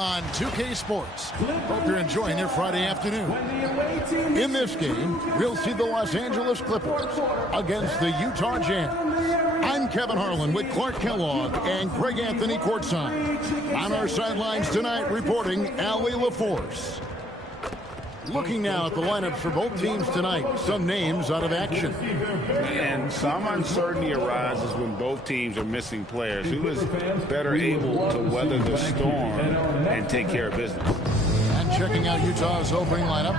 on 2K Sports. Hope you're enjoying your Friday afternoon. In this game, we'll see the Los Angeles Clippers against the Utah Jazz. I'm Kevin Harlan with Clark Kellogg and Greg Anthony courtside. On our sidelines tonight, reporting Allie LaForce. Looking now at the lineups for both teams tonight, some names out of action. And some uncertainty arises when both teams are missing players. Who is better able to weather the storm and take care of business? And checking out Utah's opening lineup,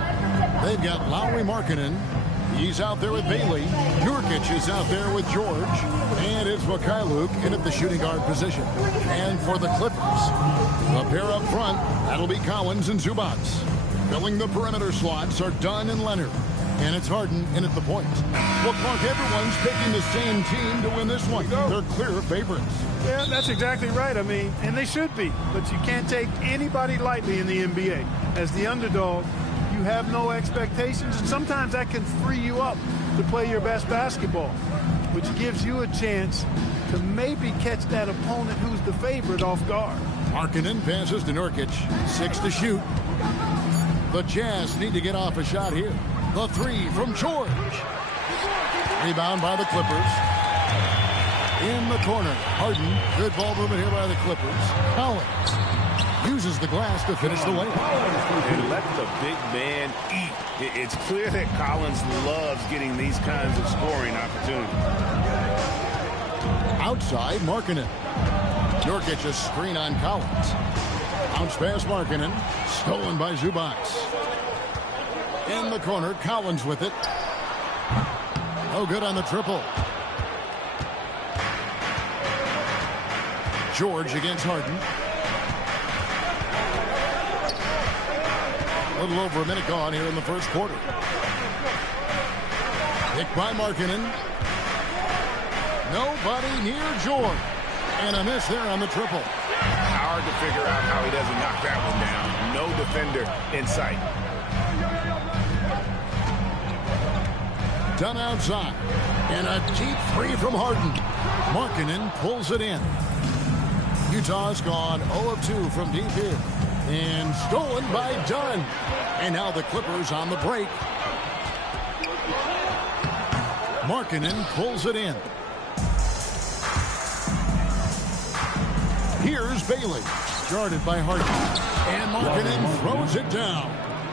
they've got Lauri Markkanen. He's out there with Bailey. Nurkic is out there with George. And it's Mikhailuk in at the shooting guard position. And for the Clippers, the pair up front, that'll be Collins and Zubac. Filling the perimeter slots are Dunn and Leonard. And it's Harden in at the point. Well, Clark, everyone's picking the same team to win this one. They're clear favorites. Yeah, that's exactly right. I mean, and they should be. But you can't take anybody lightly in the NBA. As the underdog, you have no expectations. And sometimes that can free you up to play your best basketball, which gives you a chance to maybe catch that opponent who's the favorite off guard. Markkanen passes to Nurkic. 6 to shoot. The Jazz need to get off a shot here. The three from George. Rebound by the Clippers. In the corner, Harden. Good ball movement here by the Clippers. Collins uses the glass to finish the layup. And let the big man eat. It's clear that Collins loves getting these kinds of scoring opportunities. Outside, Markkanen. Nurkic a screen on Collins. Bounce pass Markkanen. Stolen by Zubac. In the corner, Collins with it. No good on the triple. George against Harden. A little over a minute gone here in the first quarter. Picked by Markkanen. Nobody near George. And a miss there on the triple. Hard to figure out how he doesn't knock that one down. No defender in sight. Done outside. And a deep three from Harden. Markkanen pulls it in. Utah's gone 0 of 2 from deep here. And stolen by Dunn. And now the Clippers on the break. Markkanen pulls it in. Here's Bailey. Guarded by Harden. And Markkanen throws it down.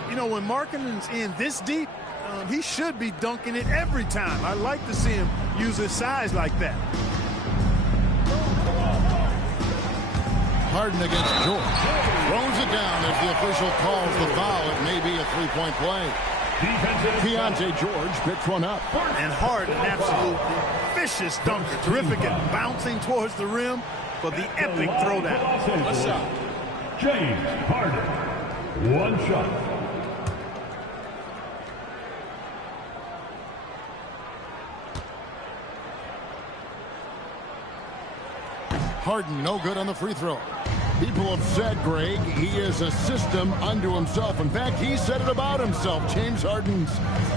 You know, when Markkanen's in this deep, he should be dunking it every time. I like to see him use his size like that. Harden against George. Throws it down as the official calls the foul. It may be a three-point play. Keontae George picks one up. And Harden, absolutely vicious dunker. Terrific at bouncing towards the rim for the epic throwdown. What's up? James Harden. One shot. Harden no good on the free throw. People have said, Greg, he is a system unto himself. In fact, he said it about himself. James Harden's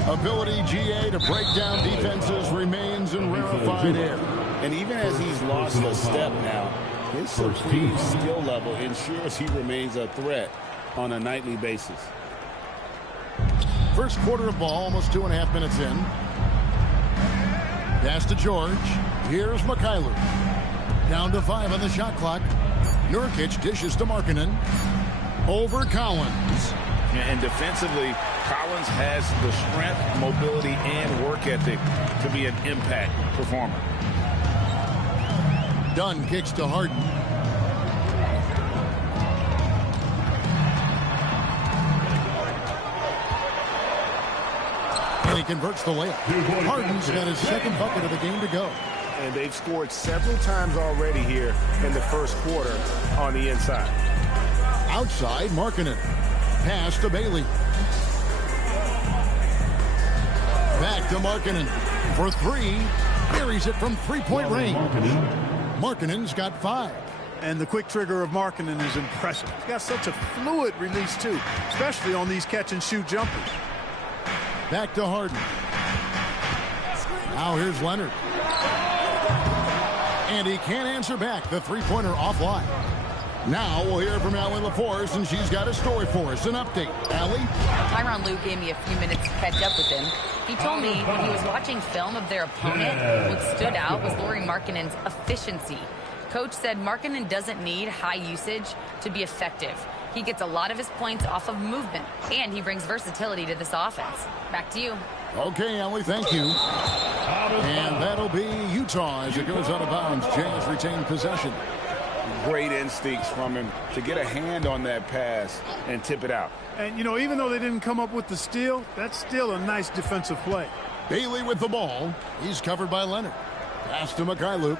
ability, GA, to break down defenses remains in rarefied air. And even as he's lost a step now, his supreme skill level ensures he remains a threat on a nightly basis. First quarter of ball, almost 2.5 minutes in. Pass to George. Here's Mikhailuk. Down to 5 on the shot clock. Nurkic dishes to Markkanen. Over Collins. And defensively, Collins has the strength, mobility, and work ethic to be an impact performer. Dunn kicks to Harden. And he converts the layup. Harden's got his second bucket of the game to go. And they've scored several times already here in the first quarter on the inside. Outside, Markkanen. Pass to Bailey. Back to Markkanen for three. Carries it from three-point range. Markkanen's got 5. And the quick trigger of Markkanen is impressive. He's got such a fluid release, too, especially on these catch-and-shoot jumpers. Back to Harden. Now here's Leonard. And he can't answer back. The three-pointer offline. Now we'll hear from Allie LaForce, and she's got a story for us. An update. Allie? Tyronn Lue gave me a few minutes to catch up with him. He told me when he was watching film of their opponent, what stood out was Lauri Markkanen's efficiency. Coach said Markkanen doesn't need high usage to be effective. He gets a lot of his points off of movement, and he brings versatility to this offense. Back to you. Okay, Allie, thank you. And that'll be Utah as it goes out of bounds. Jazz retain possession. Great instincts from him to get a hand on that pass and tip it out. And, you know, even though they didn't come up with the steal, that's still a nice defensive play. Bailey with the ball. He's covered by Leonard. Pass to Mikhailuk.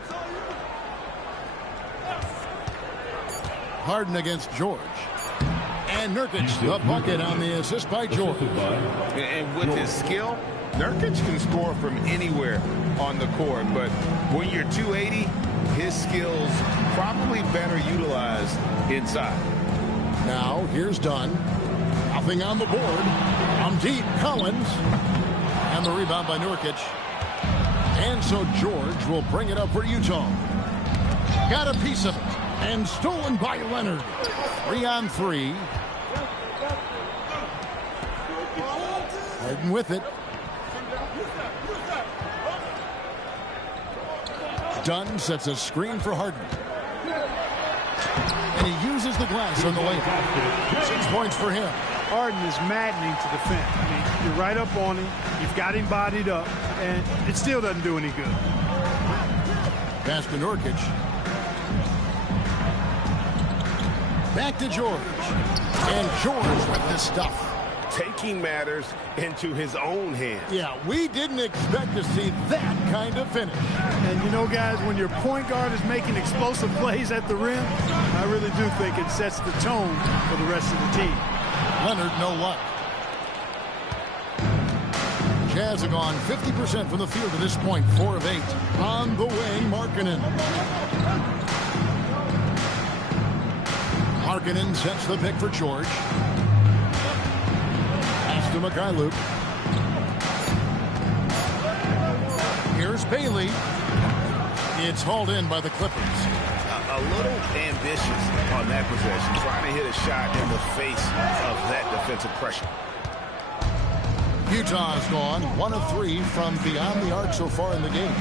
Harden against George. And Nurkic, the bucket on the assist by George. And with his skill, Nurkic can score from anywhere on the court. But when you're 280, his skills probably better utilized inside. Now, here's Dunn. Nothing on the board. On deep, Collins. And the rebound by Nurkic. And so George will bring it up for Utah. Got a piece of it. And stolen by Leonard. 3-on-3. Harden with it. Dunn sets a screen for Harden. And he uses the glass on the layup. 6 points for him. Harden is maddening to defend. I mean, you're right up on him. You've got him bodied up, and it still doesn't do any good. Pass to Nurkic. Back to George. And George with the stuff. Taking matters into his own hands. Yeah, we didn't expect to see that kind of finish. And you know, guys, when your point guard is making explosive plays at the rim, I really do think it sets the tone for the rest of the team. Leonard, no luck. Jazz have gone 50% from the field to this point, 4 of 8. On the wing, Markkanen. Markkanen sets the pick for George. Pass to Mikhailuk. Here's Bailey. It's hauled in by the Clippers. A little ambitious on that possession, trying to hit a shot in the face of that defensive pressure. Utah's gone 1 of 3 from beyond the arc so far in the game.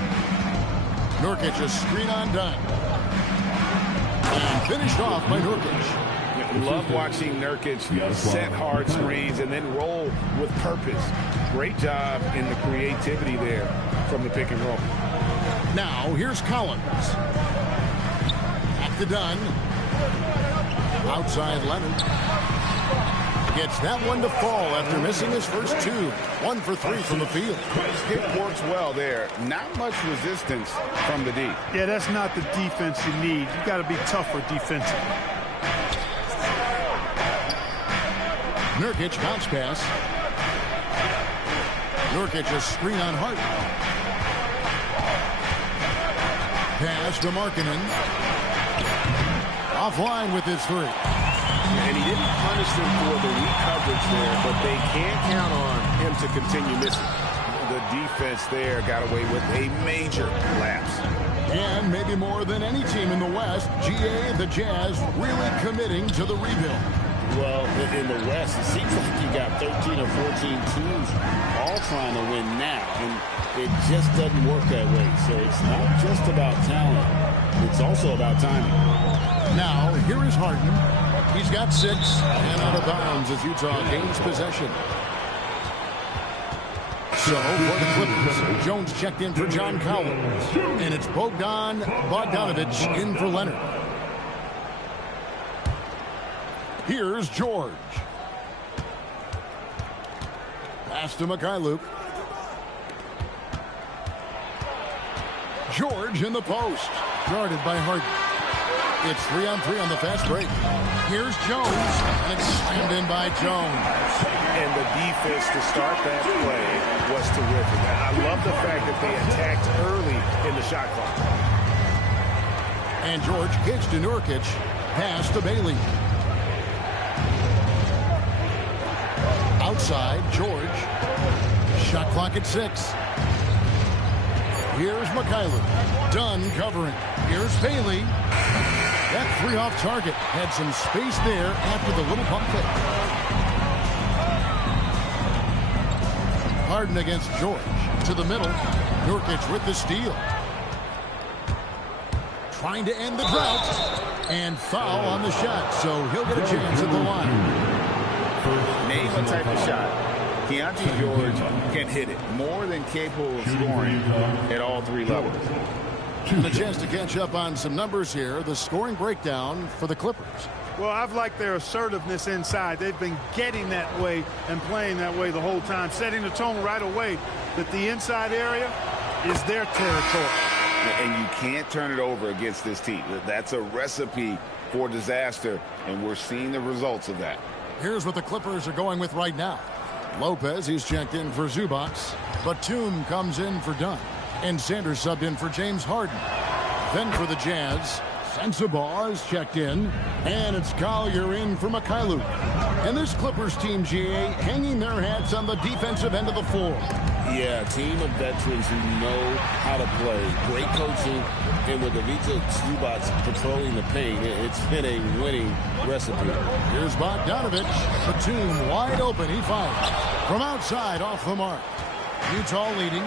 Nurkic a screen on Dunn. And finished off by Nurkic. Love watching Nurkic set hard screens and then roll with purpose. Great job in the creativity there from the pick and roll. Now here's Collins. Back to Dunn. Outside Leonard. Gets that one to fall after missing his first 2. 1 for 3 from the field. It works well there. Not much resistance from the D. Yeah, that's not the defense you need. You got to be tougher defensively. Nurkic bounce pass. Nurkic a screen on Harden. Pass to Markkanen. Offline with his 3. And he didn't punish them for the weak coverage there, but they can't count on him to continue missing. The defense there got away with a major lapse. And maybe more than any team in the West, GA, the Jazz, really committing to the rebuild. Well, in the West, it seems like you got 13 or 14 teams all trying to win now, and it just doesn't work that way. So it's not just about talent. It's also about timing. Now, here is Harden. He's got 6 and out of bounds as Utah gains possession. So, for the Clippers, Jones checked in for John Collins. And it's Bogdanovich in for Leonard. Here's George. Pass to Mikhailuk. George in the post. Guarded by Harden. It's 3-on-3 on the fast break. Here's Jones, and it's slammed in by Jones. And the defense to start that play was terrific. I love the fact that they attacked early in the shot clock. And George kicks to Nurkic. Pass to Bailey. Outside, George. Shot clock at 6. Here's Mikhailuk. Dunn covering. Here's Bailey. That three off target had some space there after the little pump fake. Harden against George. To the middle. Nurkic with the steal. Trying to end the drought. And foul on the shot, so he'll get a chance at the line. Name a type of shot. Keontae George can hit it. More than capable of scoring at all three levels. And a chance to catch up on some numbers here. The scoring breakdown for the Clippers. Well, I've liked their assertiveness inside. They've been getting that way and playing that way the whole time, setting the tone right away that the inside area is their territory. And you can't turn it over against this team. That's a recipe for disaster, and we're seeing the results of that. Here's what the Clippers are going with right now. Lopez, he's checked in for Zubac. Batum comes in for Dunn. And Sanders subbed in for James Harden. Then for the Jazz, Sensabaugh is checked in. And it's Collier in for Mikhailuk. And this Clippers team, GA, hanging their hats on the defensive end of the floor. Yeah, a team of veterans who know how to play. Great coaching. And with Ivica Zubac patrolling the paint, it's been a winning recipe. Here's Bogdanovich. Batum wide open. He fires. From outside, off the mark. Utah leading.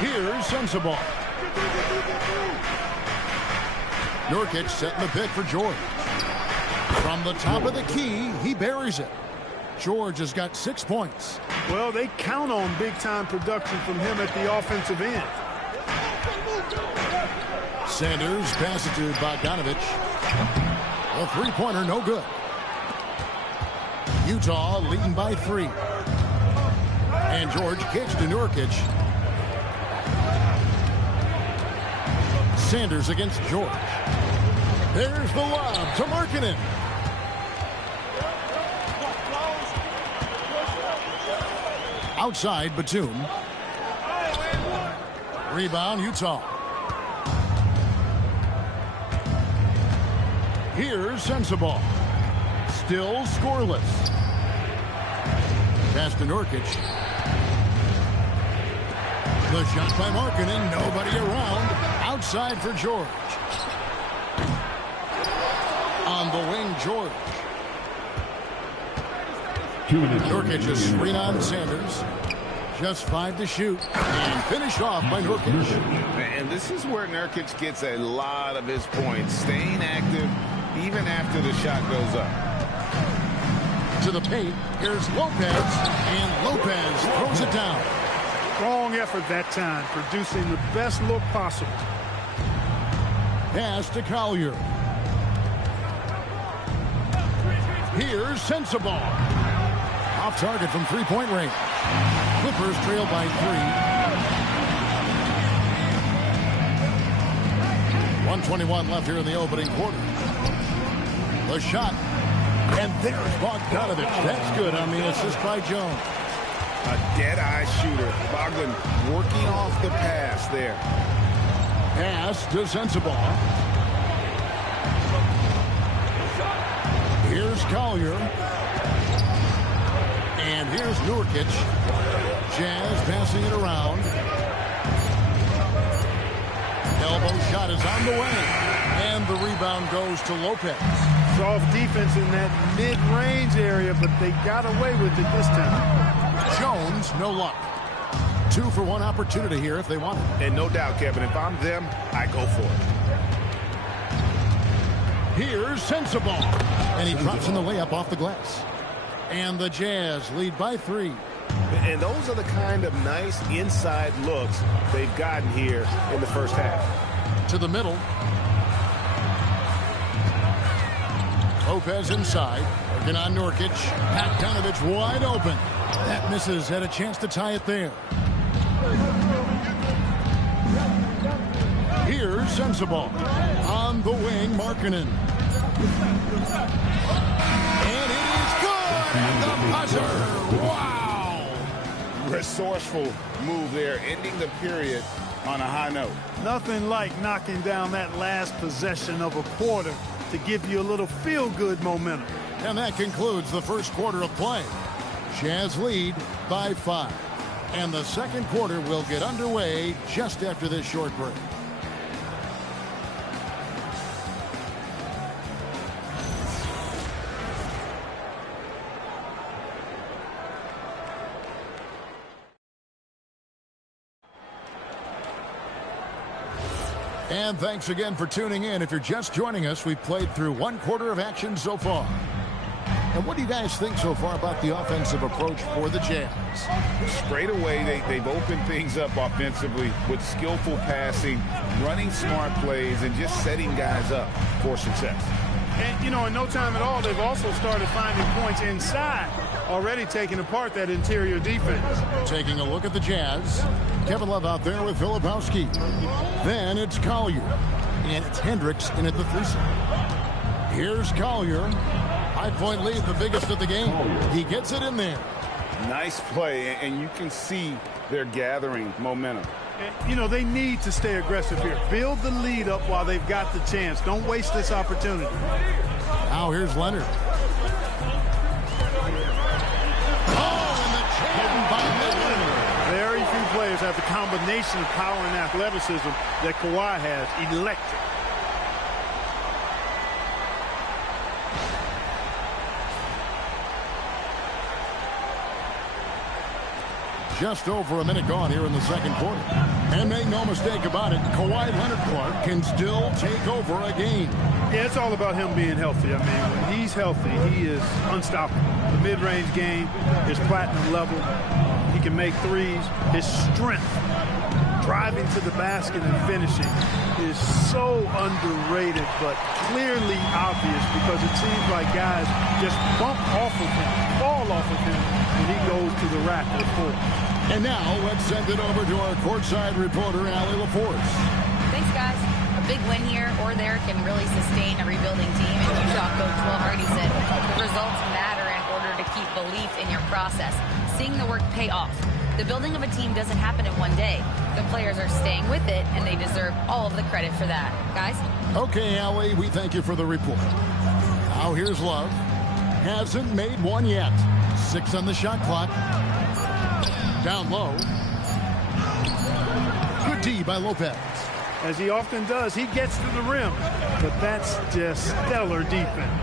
Here's Sensabaugh. Nurkic setting the pick for George. From the top of the key, he buries it. George has got 6 points. Well, they count on big-time production from him at the offensive end. Sanders passes to Bogdanovich. A three-pointer, no good. Utah leading by 3. And George kicks to Nurkic. Sanders against George. There's the lob to Markkanen. Outside, Batum. Rebound, Utah. Here's Sensabaugh. Still scoreless. Pass to Nurkic. The shot by Markkanen. Nobody around. Outside for George. On the wing, George. Nurkic a screen on Sanders. Just 5 to shoot. And finished off by Nurkic. And this is where Nurkic gets a lot of his points. Staying active even after the shot goes up. To the paint. Here's Lopez. And Lopez throws it down. Strong effort that time, producing the best look possible. Pass to Collier. Here's Sensabaugh. Off target from three-point range. Clippers trail by 3. 1:21 left here in the opening quarter. The shot. And there's Bogdanovich. That's good on the assist by Jones. A dead-eye shooter. Bogdan working off the pass there. Pass to Sensabaugh. Here's Collier. And here's Nurkic. Jazz passing it around. Elbow shot is on the way. And the rebound goes to Lopez. Soft defense in that mid-range area, but they got away with it this time. Jones, no luck. 2 for 1 opportunity here if they want it. And no doubt, Kevin, if I'm them, I go for it. Here's Sensabaugh. And he drops in the layup off the glass. And the Jazz lead by 3. And those are the kind of nice inside looks they've gotten here in the first half. To the middle. Lopez inside. Working on Nurkic. Bogdanovich wide open. That misses. Had a chance to tie it there. Here's Sensabaugh. On the wing, Markkanen. And it is good. And the buzzer. Wow. Resourceful move there, ending the period on a high note. Nothing like knocking down that last possession of a quarter to give you a little feel-good momentum. And that concludes the first quarter of play. Jazz lead by 5. And the second quarter will get underway just after this short break. And thanks again for tuning in. If you're just joining us, we've played through 1/4 of action so far. And what do you guys think so far about the offensive approach for the Jazz? Straight away, they've opened things up offensively with skillful passing, running smart plays, and just setting guys up for success. And, you know, in no time at all, they've also started finding points inside, already taking apart that interior defense. Taking a look at the Jazz. Kevin Love out there with Filipowski. Then it's Collier. And it's Hendricks in at the 3 slot. Here's Collier. 5-point lead, the biggest of the game. He gets it in there. Nice play, and you can see they're gathering momentum. And, you know, they need to stay aggressive here. Build the lead up while they've got the chance. Don't waste this opportunity. Now here's Leonard. Oh, and the jam by Leonard. Very few players have the combination of power and athleticism that Kawhi has. Electric. Just over a minute gone here in the second quarter. And make no mistake about it, Kawhi Leonard Clark can still take over a game. Yeah, it's all about him being healthy. I mean, when he's healthy, he is unstoppable. The mid-range game is platinum level. He can make threes. His strength, driving to the basket and finishing, is so underrated, but clearly obvious because it seems like guys just bump off of him, fall off of him when he goes to the rack or floor. And now let's send it over to our courtside reporter, Allie LaForce. Thanks, guys. A big win here or there can really sustain a rebuilding team. And Utah coach Will Hardy said the results matter in order to keep belief in your process. Seeing the work pay off. The building of a team doesn't happen in one day. The players are staying with it, and they deserve all of the credit for that. Guys? Okay, Allie, we thank you for the report. Now here's Love. Hasn't made one yet. 6 on the shot clock. Down low. Good D by Lopez. As he often does, he gets to the rim, but that's just stellar defense.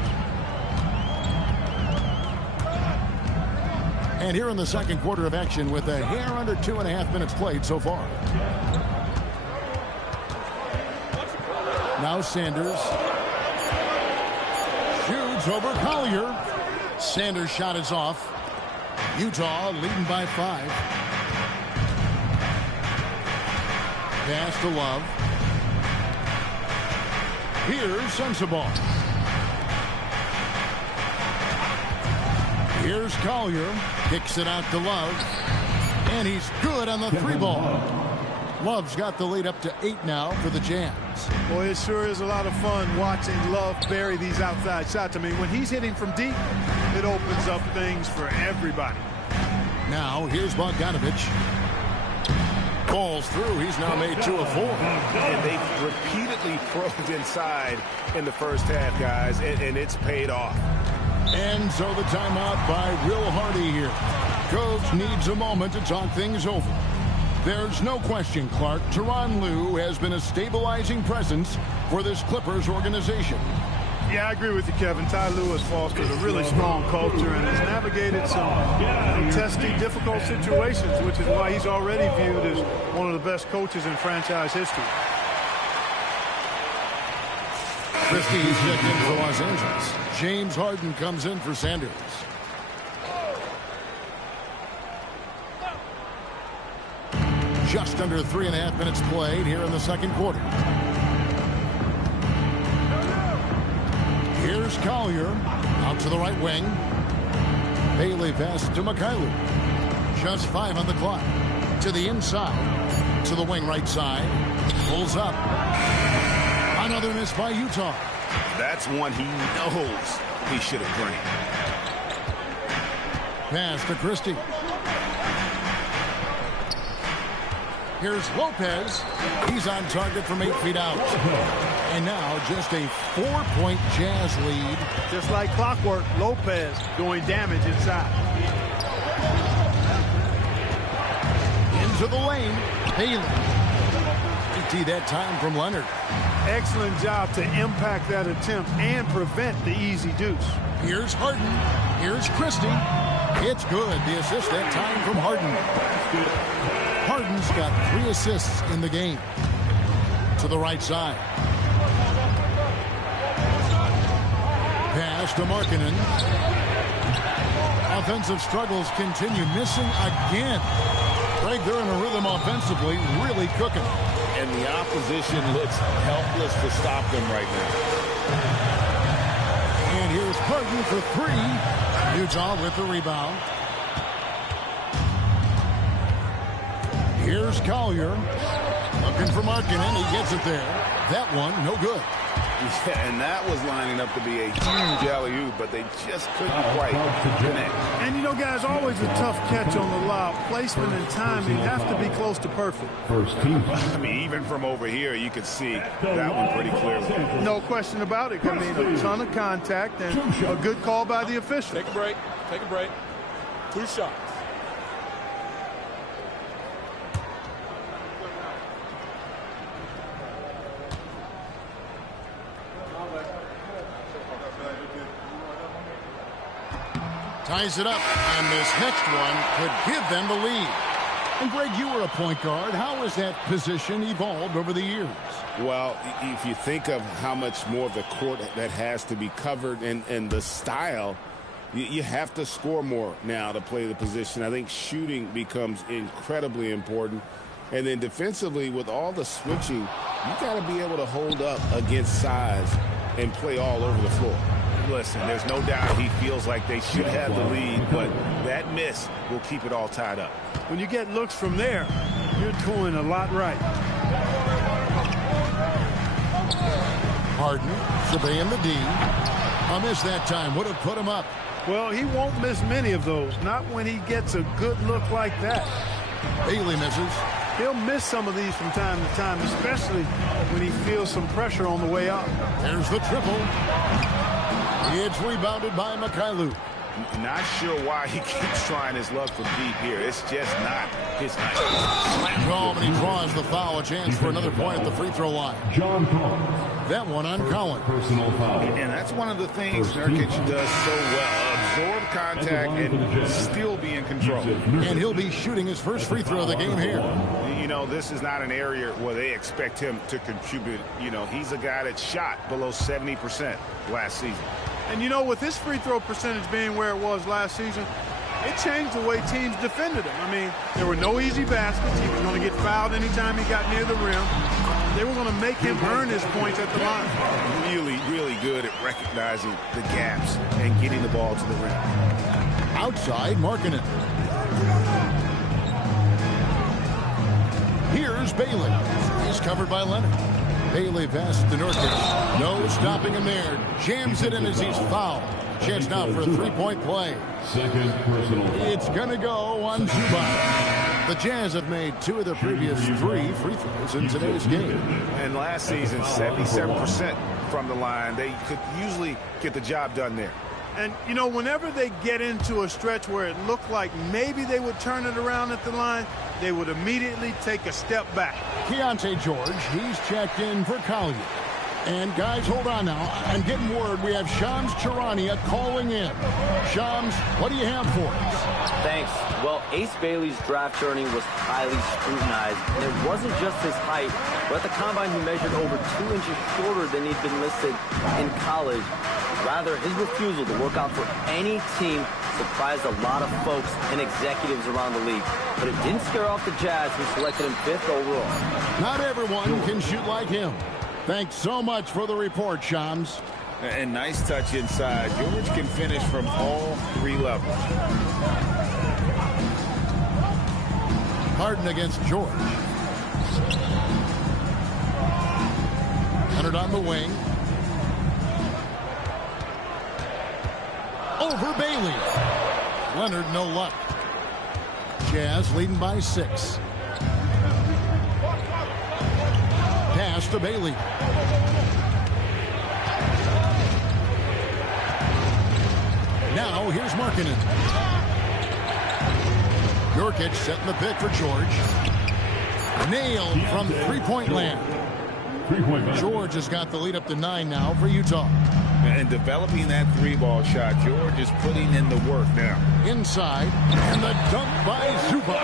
And here in the second quarter of action with a hair under 2.5 minutes played so far. Now Sanders. Shoots over Collier. Sanders' shot is off. Utah leading by 5. Pass to Love. Here's Sensabaugh. Here's Collier. Kicks it out to Love. And he's good on the 3-ball. Love's got the lead up to 8 now for the Jazz. Boy, it sure is a lot of fun watching Love bury these outside shots. I mean, when he's hitting from deep, it opens up things for everybody. Now, here's Bogdanovich. Falls through. He's now made 2 of 4. And they've repeatedly probed inside in the first half, guys, and it's paid off. And so the timeout by Will Hardy here. Coach needs a moment to talk things over. There's no question, Clark, Tyronn Lue has been a stabilizing presence for this Clippers organization. Yeah, I agree with you, Kevin. Ty Lue has fostered a really strong culture and has navigated some contesting, difficult situations, which is why he's already viewed as one of the best coaches in franchise history. Christie's checked in for Los Angeles. James Harden comes in for Sanders. Just under 3.5 minutes played here in the second quarter. Here's Collier out to the right wing. Bailey pass to Mikhailuk. Just 5 on the clock. To the inside. To the wing right side. Pulls up. Another miss by Utah. That's one he knows he should have drained. Pass to Christie. Here's Lopez. He's on target from 8 feet out. And now just a 4-point Jazz lead. Just like clockwork, Lopez doing damage inside. Into the lane. Bailey. Empty that time from Leonard. Excellent job to impact that attempt and prevent the easy deuce. Here's Harden. Here's Christie. It's good. The assist that time from Harden. Harden's got 3 assists in the game. to the right side. Pass to Markkanen. Offensive struggles continue. Missing again. Greg, they're in a rhythm offensively, really cooking. And the opposition looks helpless to stop them right now. And here's Harden for three. Utah with the rebound. Here's Collier. Looking for Markkanen. He gets it there. That one, no good. Yeah, and that was lining up to be a huge alley-oop, but they just couldn't quite connect. And, you know, guys, always a tough catch on the lob. Placement and timing have to be close to perfect. I mean, even from over here, you could see that one pretty clearly. No question about it. I mean, a ton of contact and a good call by the official. Take a break. Take a break. 2 shots. Ties it up, and this next one could give them the lead. And, Greg, you were a point guard. How has that position evolved over the years? Well, if you think of how much more of the court that has to be covered and the style, you have to score more now to play the position. I think shooting becomes incredibly important. And then defensively, with all the switching, you got to be able to hold up against size and play all over the floor. Listen, there's no doubt he feels like they should have the lead, but that miss will keep it all tied up. When you get looks from there, you're doing a lot right. Harden surveying the D. A miss that time would have put him up. Well, he won't miss many of those, not when he gets a good look like that. Bailey misses. He'll miss some of these from time to time, especially when he feels some pressure on the way up. There's the triple. It's rebounded by Mikhailuk. Not sure why he keeps trying his luck from deep here. It's just not his night. Slam home, and he draws the foul. A chance for another point at the free throw line. John Collins. That one on Collins. Personal foul. And that's one of the things Nurkic does so well. Absorb contact and still be in control. And he'll be shooting his first free throw of the game here. You know, this is not an area where they expect him to contribute. You know, he's a guy that shot below 70% last season. And, you know, with his free throw percentage being where it was last season, it changed the way teams defended him. I mean, there were no easy baskets. He was going to get fouled anytime he got near the rim. They were going to make him earn his points at the line. Really, really good at recognizing the gaps and getting the ball to the rim. Outside, Markkanen. Here's Bailey. He's covered by Leonard. Bailey passes to Nurkic. No stopping him there. Jams it in as he's fouled. Chance now for a three-point play. Second personal. It's going to go on Zubac. The Jazz have made 2 of their previous 3 free throws in today's game. And last season, 77% from the line. They could usually get the job done there. And, you know, whenever they get into a stretch where it looked like maybe they would turn it around at the line, they would immediately take a step back. Keontae George, he's checked in for Collier. And, guys, hold on now. I'm getting word we have Shams Charania calling in. Shams, what do you have for us? Thanks. Well, Ace Bailey's draft journey was highly scrutinized, and it wasn't just his height, but at the combine he measured over 2 inches shorter than he'd been listed in college. Rather, his refusal to work out for any team surprised a lot of folks and executives around the league. But it didn't scare off the Jazz, who selected him 5th overall. Not everyone can shoot like him. Thanks so much for the report, Shams. And nice touch inside. George can finish from all 3 levels. Harden against George. Leonard on the wing. Over Bailey. Leonard, no luck. Jazz leading by 6. Pass to Bailey. Now here's Markkanen. Nurkic setting the pick for George. Nailed from three-point land. George has got the lead up to 9 now for Utah. And developing that 3-ball shot, George is putting in the work now. Inside, and the dunk by Zubac.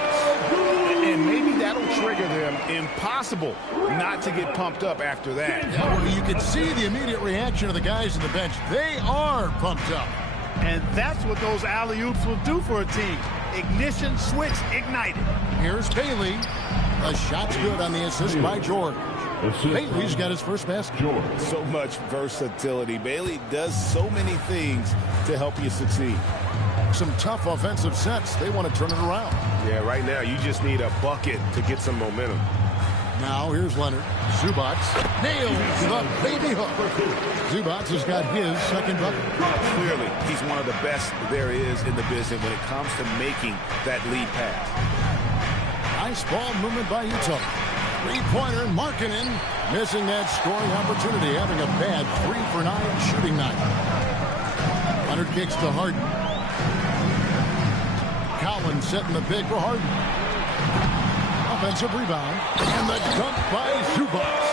And and maybe that'll trigger them. Impossible not to get pumped up after that. Yeah, well, you can see the immediate reaction of the guys on the bench. They are pumped up. And that's what those alley-oops will do for a team. Ignition switch ignited. Here's Bailey. The shot's good on the assist by George. Bailey's got his first basket. So much versatility. Bailey does so many things to help you succeed. Some tough offensive sets. They want to turn it around. Yeah, right now you just need a bucket to get some momentum. Now here's Leonard. Zubats nails the baby hook. Zubats has got his second bucket. Clearly, he's one of the best there is in the business when it comes to making that lead pass. Nice ball movement by Utah. Three-pointer, Markkanen missing that scoring opportunity, having a bad 3-for-9 shooting night. Leonard kicks to Harden. Collins setting the pick for Harden. Offensive rebound. And the dunk by Zubats.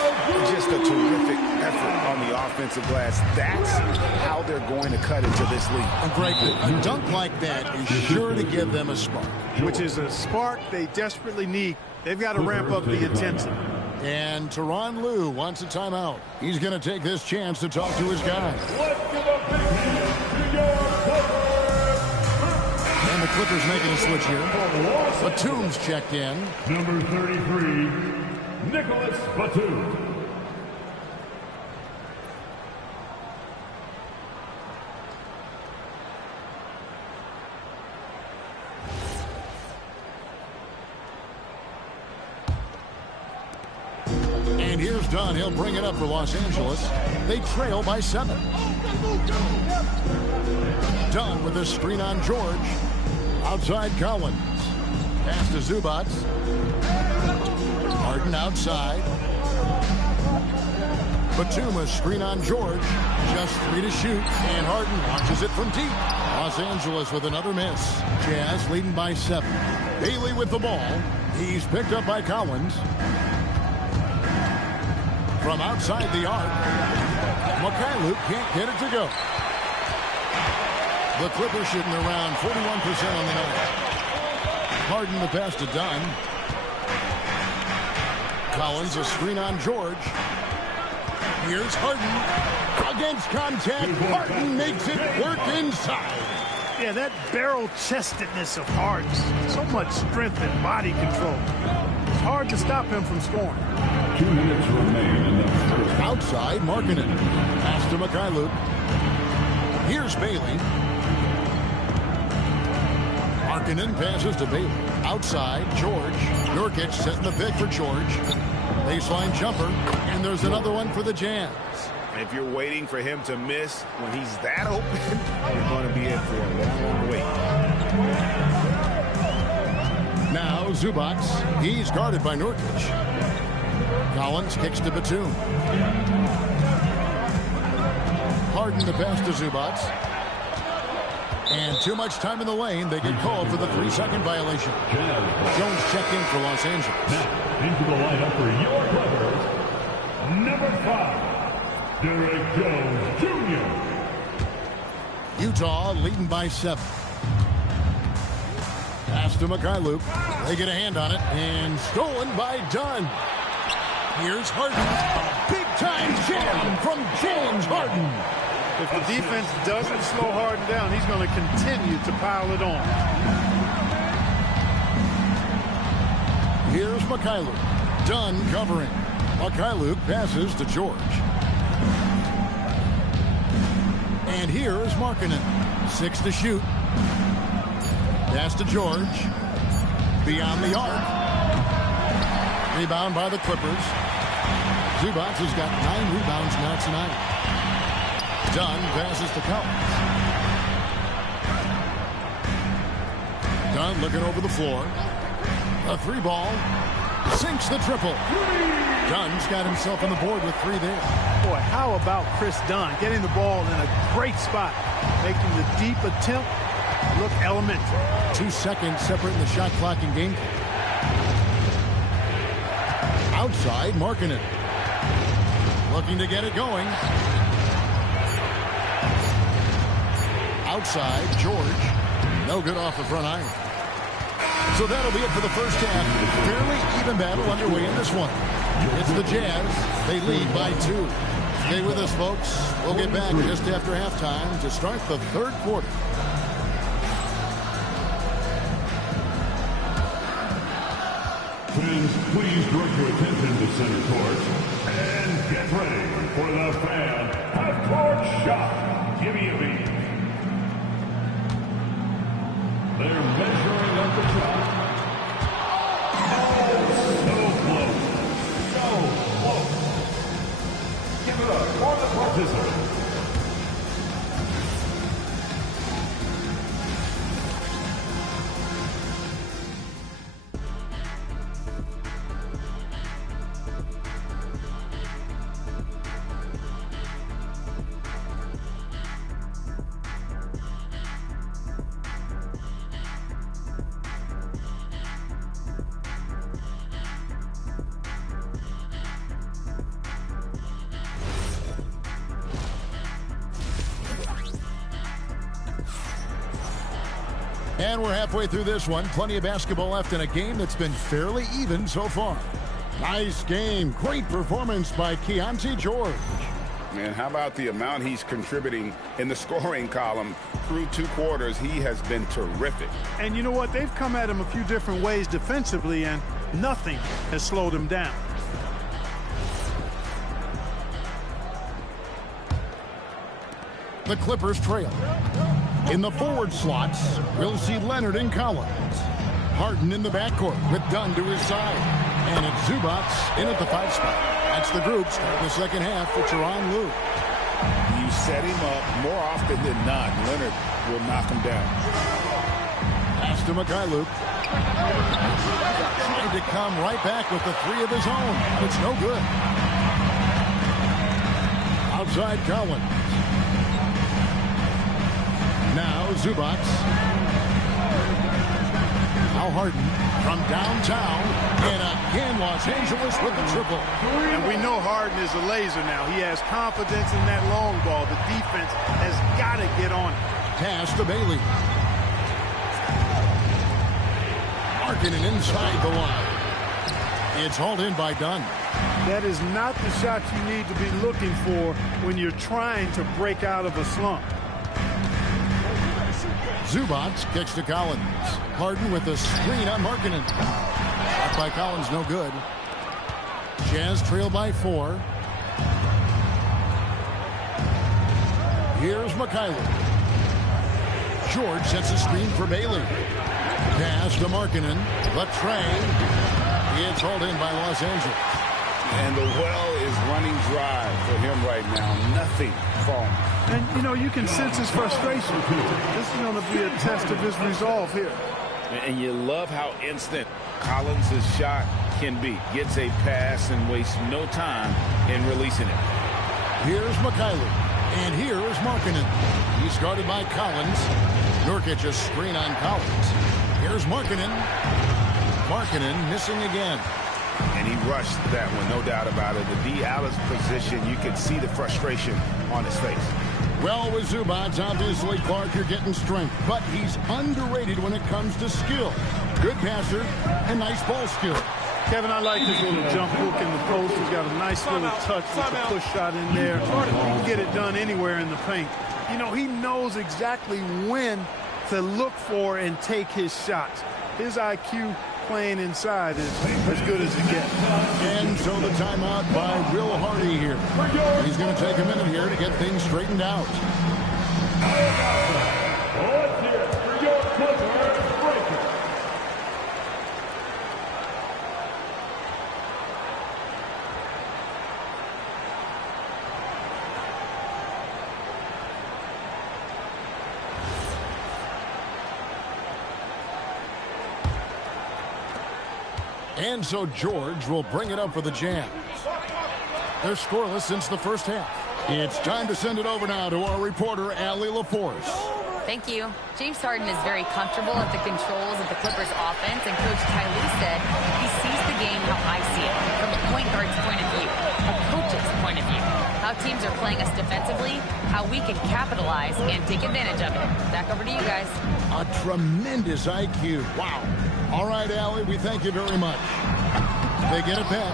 Just a terrific effort on the offensive glass. That's how they're going to cut into this league. And Greg, a dunk like that is sure to give them a spark. Which is a spark they desperately need. They've got to ramp up the intensity. And Tyronn Lue wants a timeout. He's going to take this chance to talk to his guys. And the Clippers making a switch here. Batum's checked in. Number 33, Nicholas Batum. And here's Dunn. He'll bring it up for Los Angeles. They trail by 7. Dunn with a screen on George. Outside Collins. Pass to Zubats. Harden outside. Batum a screen on George. Just 3 to shoot. And Harden launches it from deep. Los Angeles with another miss. Jazz leading by 7. Bailey with the ball. He's picked up by Collins. From outside the arc, Mikhailuk can't get it to go. The Clippers shooting around 41% on the night. Harden the pass to Dunn. Collins a screen on George. Here's Harden. Against contact, Harden makes it work inside. Yeah, that barrel-chestedness of Harden. So much strength and body control. It's hard to stop him from scoring. 2 minutes remain in the first. Outside, Markkanen. Pass to Mikhailuk. Here's Bailey. Markkanen passes to Bailey. Outside, George. Nurkic setting the pick for George. Baseline jumper. And there's another one for the Jazz. If you're waiting for him to miss when he's that open, you're going to be in for a long wait. Now Zubats. He's guarded by Nurkic. Collins kicks to Batum. Harden the pass to Zubats. And too much time in the lane. They get called for the 3-second violation. Jones checked in for Los Angeles. Now into the lineup for your Clippers, number 5, Derek Jones Jr. Utah leading by 7. Pass to Mikhailuk. They get a hand on it. And stolen by Dunn. Here's Harden. A big-time jam from James Harden. If the defense doesn't slow Harden down, he's going to continue to pile it on. Here's Mikhailuk. Dunn covering. Mikhailuk passes to George. And here is Markkanen. 6 to shoot. Pass to George. Beyond the arc. Rebound by the Clippers. Zubats has got 9 rebounds now tonight. Dunn passes to Collins. Dunn looking over the floor. A 3-ball. Sinks the triple. Dunn's got himself on the board with 3 there. Boy, how about Chris Dunn getting the ball in a great spot, making the deep attempt look elementary. 2 seconds separating the shot clock and game clock. Outside, Markkanen. Looking to get it going. Outside, George. No good off the front iron. So that'll be it for the first half. Fairly even battle underway in this one. It's the Jazz. They lead by 2. Stay with us, folks. We'll get back just after halftime to start the third quarter. Fans, please direct your attention to center court and get ready for the fan half-court shot. Give me a beat. They're measuring up the shot. Oh, so close. So close. Give it up for the participants. And we're halfway through this one. Plenty of basketball left in a game that's been fairly even so far. Nice game. Great performance by Keontae George. Man, how about the amount he's contributing in the scoring column through 2 quarters? He has been terrific. And you know what? They've come at him a few different ways defensively, and nothing has slowed him down. The Clippers trail. In the forward slots, we'll see Leonard and Collins. Harden in the backcourt with Dunn to his side. And it's Zubac in at the 5 spot. That's the group starting the second half for Tyronn Lue. You set him up more often than not. Leonard will knock him down. Pass to Mikhailuk. Trying to come right back with the 3 of his own. It's no good. Outside Collins. Now Zubac. Now Harden from downtown. And again, Los Angeles with the triple. And we know Harden is a laser now. He has confidence in that long ball. The defense has got to get on it. Pass to Bailey. Markkanen inside the line. It's hauled in by Dunn. That is not the shot you need to be looking for when you're trying to break out of a slump. Zubac kicks to Collins. Harden with a screen on Markkanen. Shot by Collins, no good. Jazz trail by 4. Here's Mikhailuk. George sets a screen for Bailey. Pass to Markkanen. The train. It's hauled in by Los Angeles. And the well is running dry for him right now. Nothing falling. And, you know, you can sense his frustration. This is going to be a test of his resolve here. And you love how instant Collins' shot can be. Gets a pass and wastes no time in releasing it. Here's Mikhailuk. And here is Markkanen. He's guarded by Collins. Nurkic a screen on Collins. Here's Markkanen. Markkanen missing again. And he rushed that one, no doubt about it. The D. Allen's position, you could see the frustration on his face. Well, with Zubac, obviously, Clark, you're getting strength. But he's underrated when it comes to skill. Good passer and nice ball skill. Kevin, I like his little jump hook in the post. He's got a nice little touch with the push shot in there. He can get it done anywhere in the paint. You know, he knows exactly when to look for and take his shots. His IQ playing inside is as good as it gets. And so the timeout by Will Hardy here. He's going to take a minute here to get things straightened out. Let's hear it for your Clippers breaker. And so George will bring it up for the Jazz. They're scoreless since the first half. It's time to send it over now to our reporter, Allie LaForce. Thank you. James Harden is very comfortable at the controls of the Clippers offense, and Coach Ty Lue said he sees the game how I see it, from a point guard's point of view, a coach's point of view. how teams are playing us defensively, how we can capitalize and take advantage of it. Back over to you guys. A tremendous IQ. Wow. All right, Allie, we thank you very much. They get it back.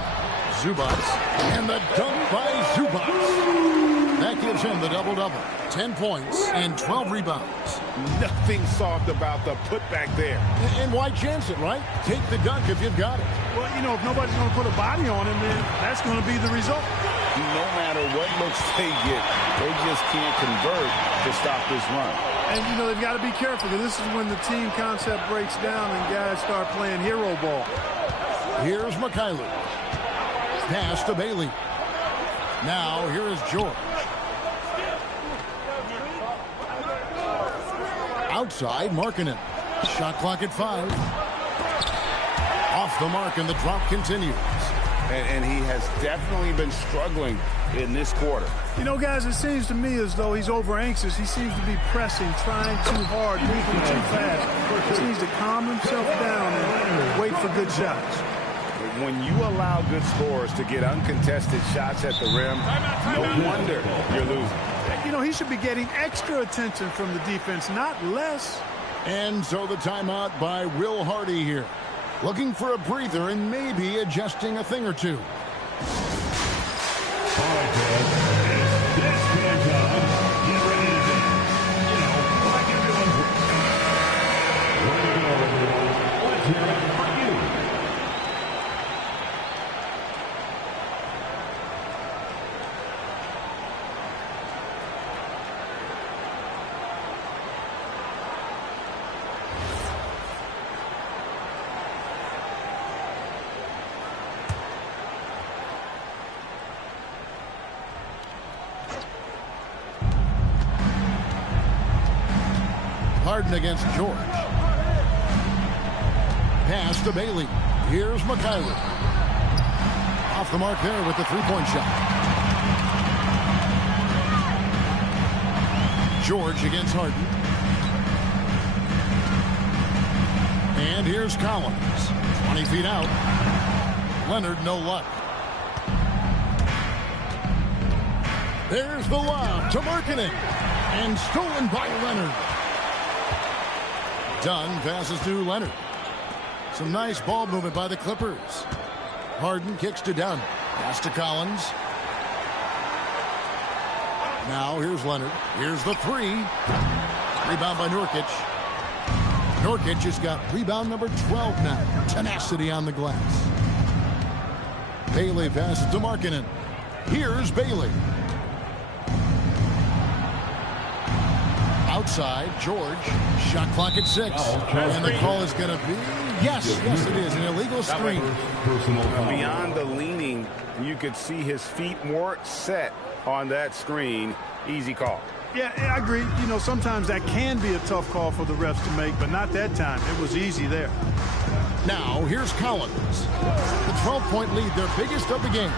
Zubats. And the dunk by Zubats. That gives him the double-double. 10 points and 12 rebounds. Nothing soft about the putback there. And why chance it, right? Take the dunk if you've got it. Well, you know, if nobody's going to put a body on him, then that's going to be the result. No matter what looks they get, they just can't convert to stop this run. And, you know, they've got to be careful, because this is when the team concept breaks down and guys start playing hero ball. Here's Mikhailuk. Pass to Bailey. Now, here is George. Outside, Markkanen. Shot clock at 5. Off the mark, and the drop continues. And he has definitely been struggling in this quarter. You know, guys, it seems to me as though he's over-anxious. He seems to be pressing, trying too hard, moving too fast. He needs to calm himself down and wait for good shots. When you allow good scorers to get uncontested shots at the rim, no wonder you're losing. You know, he should be getting extra attention from the defense, not less. And so the timeout by Will Hardy here. Looking for a breather and maybe adjusting a thing or two. All right, guys. It's this time. Get ready to dance. You know, like you're doing. Way to go, everyone. Let's hear it for you. Harden against George. Pass to Bailey. Here's Mikhailuk. Off the mark there with the three-point shot. George against Harden. And here's Collins. 20 feet out. Leonard, no luck. There's the lob to Markkanen. And stolen by Leonard. Dunn passes to Leonard. Some nice ball movement by the Clippers. Harden kicks to Dunn. Pass to Collins. Now here's Leonard. Here's the three. Rebound by Nurkic. Nurkic has got rebound number 12 now. Tenacity on the glass. Bailey passes to Markkanen. Here's Bailey. Outside, George. Shot clock at 6. And the call is going to be, yes, it is, an illegal screen. Beyond the leaning, you could see his feet more set on that screen. Easy call. Yeah, I agree. You know, sometimes that can be a tough call for the refs to make, but not that time. It was easy there. Now, here's Collins. The 12-point lead, their biggest of the game.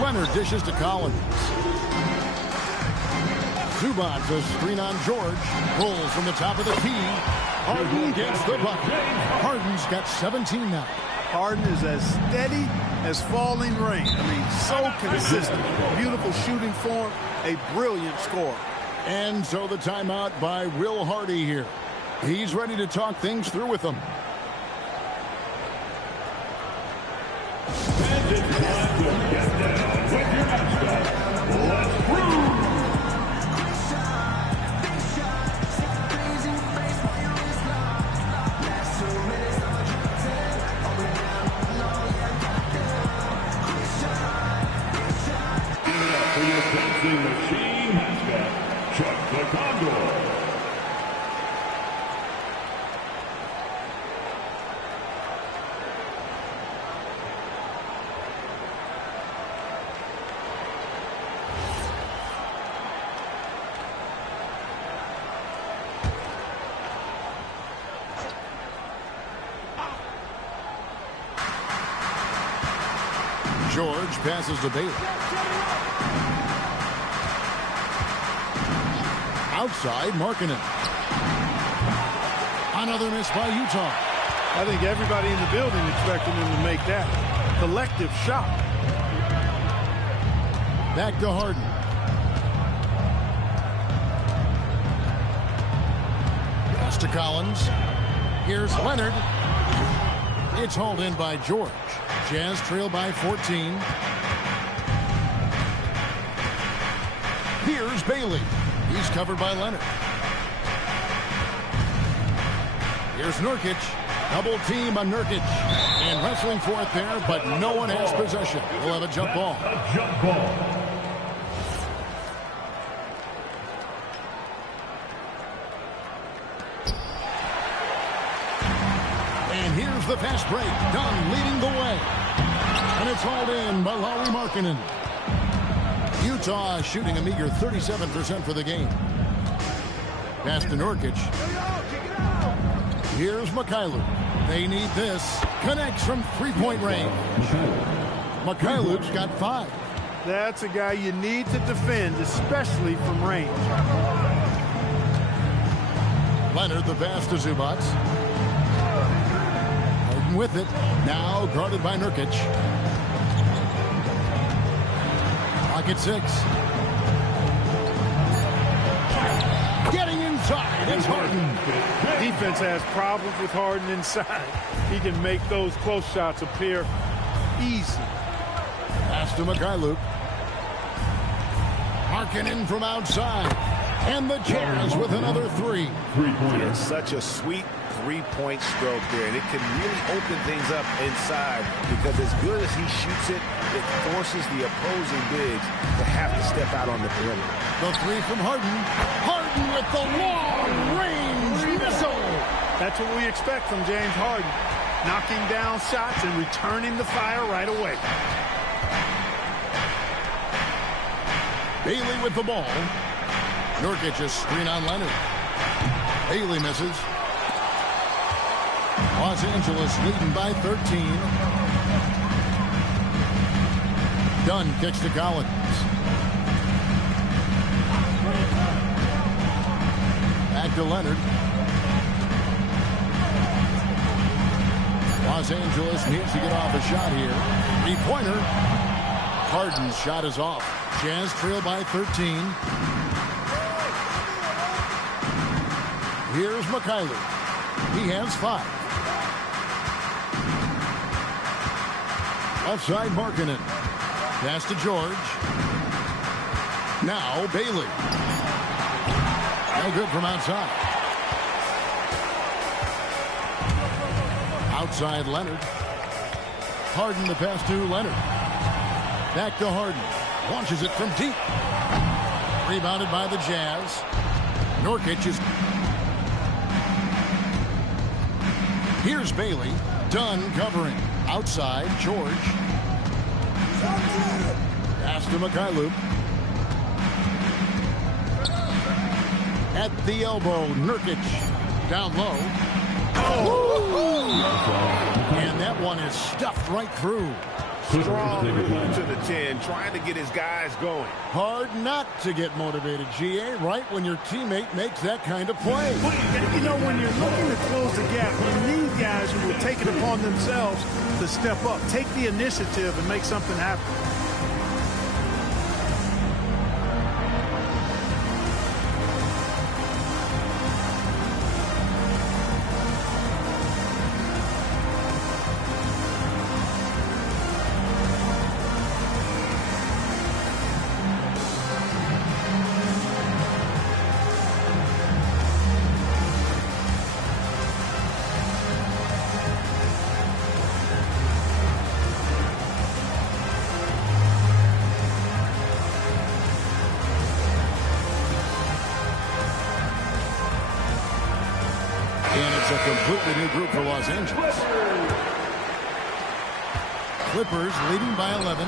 Leonard dishes to Collins. Zubats a screen on George. Pulls from the top of the key. Harden gets the bucket. Harden's got 17 now. Harden is as steady as falling rain. I mean, so consistent. Beautiful shooting form. A brilliant scorer. And so the timeout by Will Hardy here. He's ready to talk things through with them. And it's time to get down with your mascot. Let's prove. Machine mascot, Chuck the Condor. George passes to Bailey. Outside, Markkanen. Another miss by Utah. I think everybody in the building expected him to make that collective shot. Back to Harden. Pass to Collins. Here's Leonard. It's hauled in by George. Jazz trail by 14. Here's Bailey. He's covered by Leonard. Here's Nurkic. Double team on Nurkic. And wrestling for it there, but no one has possession. We'll have a jump ball. A jump ball. And here's the fast break. Dunn leading the way. And it's hauled in by Lauri Markkanen. Utah shooting a meager 37% for the game. Pass to Nurkic. Here's Mikhailuk. They need this. Connects from three-point range. Mikhailuk's got 5. That's a guy you need to defend, especially from range. Leonard, the pass to Zubac. Harden with it. Now guarded by Nurkic. Clock at 6. Getting inside. It's Harden. Defense has problems with Harden inside. He can make those close shots appear easy. Pass to Mikhailuk. Markkanen from outside. And the Jazz with another 3. It's such a sweet three-point stroke there, and it can really open things up inside because as good as he shoots it, it forces the opposing bigs to have to step out on the perimeter. The 3 from Harden. Harden with the long-range missile. That's what we expect from James Harden. Knocking down shots and returning the fire right away. Bailey with the ball. Nurkic's screen on Leonard. Bailey misses. Los Angeles leading by 13. Dunn kicks to Collins. Back to Leonard. Los Angeles needs to get off a shot here. Three-pointer. Harden's shot is off. Jazz trail by 13. Here's Mikhailuk. He has 5. Outside Markkanen. Pass to George. Now Bailey. No good from outside. Outside Leonard. Harden the pass to Leonard. Back to Harden. Launches it from deep. Rebounded by the Jazz. Nurkic is... Here's Bailey. Dunn covering. Outside, George. Pass to Mikhailuk. At the elbow, Nurkic. Down low. Oh! And that one is stuffed right through. Strong move to the 10, trying to get his guys going. Hard not to get motivated, GA, right when your teammate makes that kind of play. You know, when you're looking to close the gap, you need guys who will take it upon themselves to step up, take the initiative, and make something happen. A completely new group for Los Angeles. Clippers leading by 11.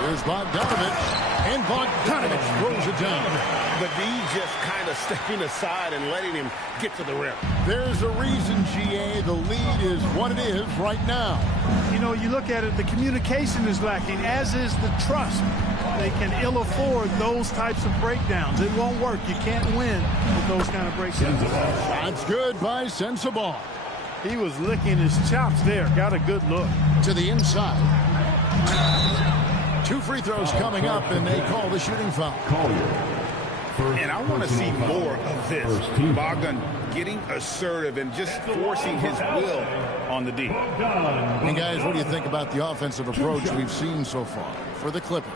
Here's Bogdanovich. And Bogdanovich throws it down. The D just kind of stepping aside and letting him get to the rim. There's a reason, GA. The lead is what it is right now. You know, you look at it, the communication is lacking, as is the trust. They can ill afford those types of breakdowns. It won't work. You can't win with those kind of breakdowns. That's good by Sensabaugh. He was licking his chops there. Got a good look. To the inside. 2 free throws coming up, and they call the shooting foul. And I want to see more of this. Bogdan getting assertive and just forcing his will on the D. And guys, what do you think about the offensive approach we've seen so far for the Clippers?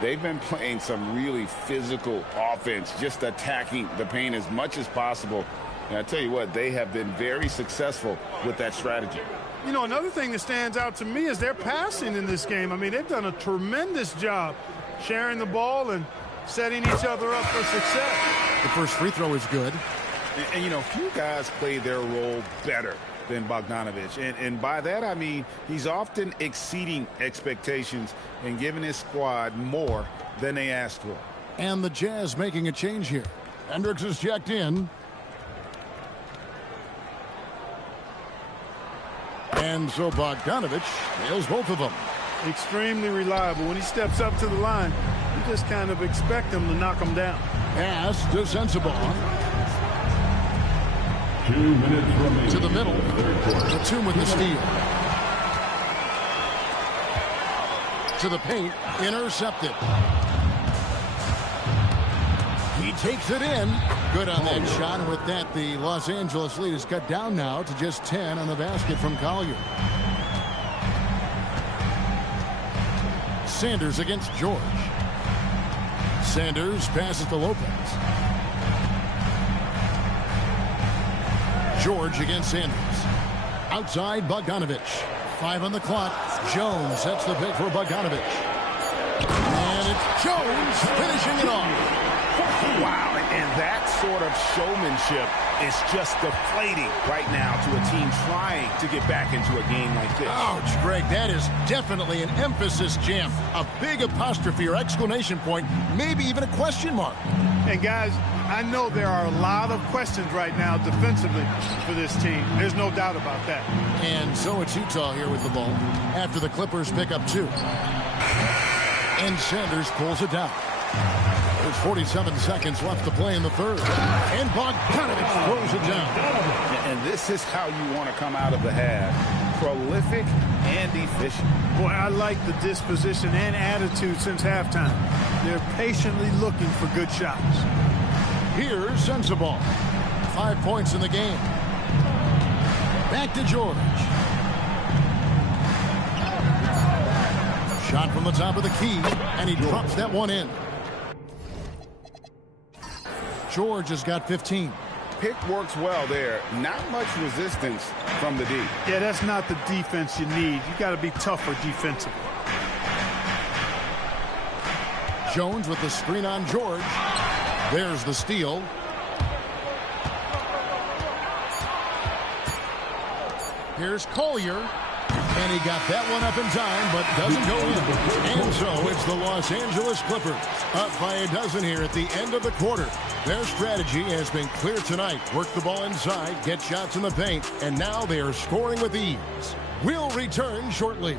They've been playing some really physical offense, just attacking the paint as much as possible. And I tell you what, they have been very successful with that strategy. You know, another thing that stands out to me is their passing in this game. I mean, they've done a tremendous job sharing the ball and setting each other up for success. The first free throw is good. And you know, few guys play their role better than Bogdanovich. And by that, I mean he's often exceeding expectations and giving his squad more than they asked for. And the Jazz making a change here. Hendricks is checked in. And so Bogdanovich nails both of them. Extremely reliable. When he steps up to the line, you just kind of expect him to knock him down. Pass to Sensabaugh. 2 minutes remaining. To the middle. Tatum with the steal. To the paint. Intercepted. He takes it in. Good on that shot. And with that, the Los Angeles lead is cut down now to just 10 on the basket from Collier. Sanders against George. Sanders passes to Lopez. George against Sanders. Outside Bogdanovich. 5 on the clock. Jones sets the pick for Bogdanovich. And it's Jones finishing it off. Wow, and that sort of showmanship is just deflating right now to a team trying to get back into a game like this. Ouch, Greg, that is definitely an emphasis jam. A big apostrophe or exclamation point, maybe even a question mark. And guys, I know there are a lot of questions right now defensively for this team. There's no doubt about that. And so it's Utah here with the ball after the Clippers pick up 2. And Sanders pulls it down. There's 47 seconds left to play in the third. And Bogdanovich throws it down. And this is how you want to come out of the half. Prolific and efficient. Boy, I like the disposition and attitude since halftime. They're patiently looking for good shots. Here's Sensabaugh. 5 points in the game. Back to George. Shot from the top of the key, and he drops that one in. George has got 15. Pick works well there. Not much resistance from the D. Yeah, that's not the defense you need. You got to be tougher defensively. Jones with the screen on George. There's the steal. Here's Collier. And he got that one up in time, but doesn't go in. And so it's the Los Angeles Clippers up by a dozen here at the end of the quarter. Their strategy has been clear tonight. Work the ball inside, get shots in the paint, and now they are scoring with ease. We'll return shortly.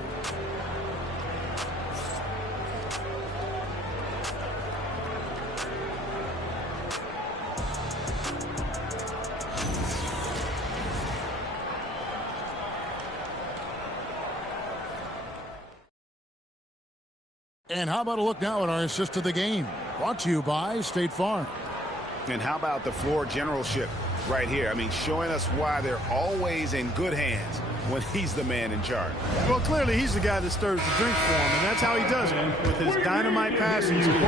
And how about a look now at our assist to the game? Brought to you by State Farm. And how about the floor generalship right here? I mean, showing us why they're always in good hands when he's the man in charge. Well, clearly he's the guy that stirs the drink for him, and that's how he does it, with his dynamite passing skills.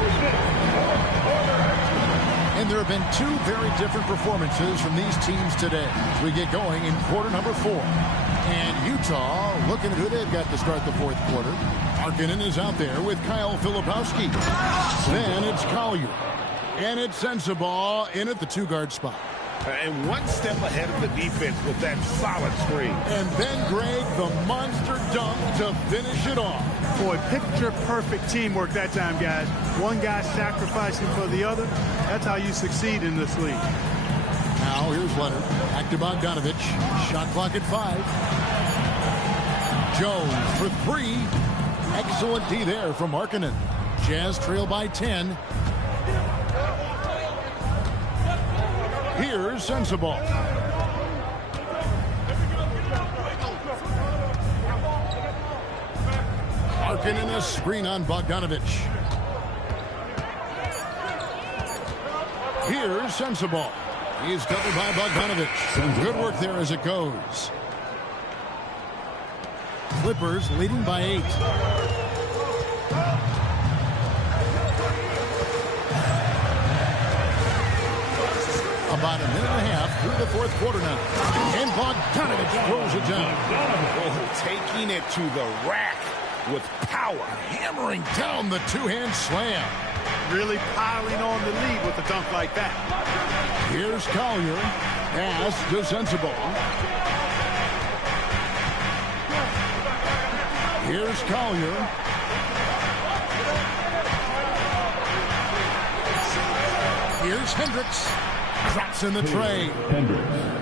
And there have been 2 very different performances from these teams today as we get going in quarter number 4. And Utah looking at who they've got to start the 4th quarter. Markkanen is out there with Kyle Filipowski. Then it's Collier. And it's Sensabaugh in at the 2-guard spot. And one step ahead of the defense with that solid screen. And then, Greg, the monster dunk to finish it off. Boy, picture-perfect teamwork that time, guys. One guy sacrificing for the other. That's how you succeed in this league. Now, here's Leonard. Back to Bogdanovich. Shot clock at 5. Jones for 3. Excellent D there from Markkanen. Jazz trail by 10. Here's Sensabaugh. Markkanen a screen on Bogdanovich. Here's Sensabaugh. He's covered by Bogdanovich. Good work there as it goes. Clippers leading by 8. About a minute and a half through the fourth quarter now. And Bogdanovich throws it down. Oh, taking it to the rack with power. Hammering down the two-hand slam. Really piling on the lead with a dunk like that. Here's Collier. Pass to Sensabaugh. Here's Collier. Here's Hendricks. Drops in the tray.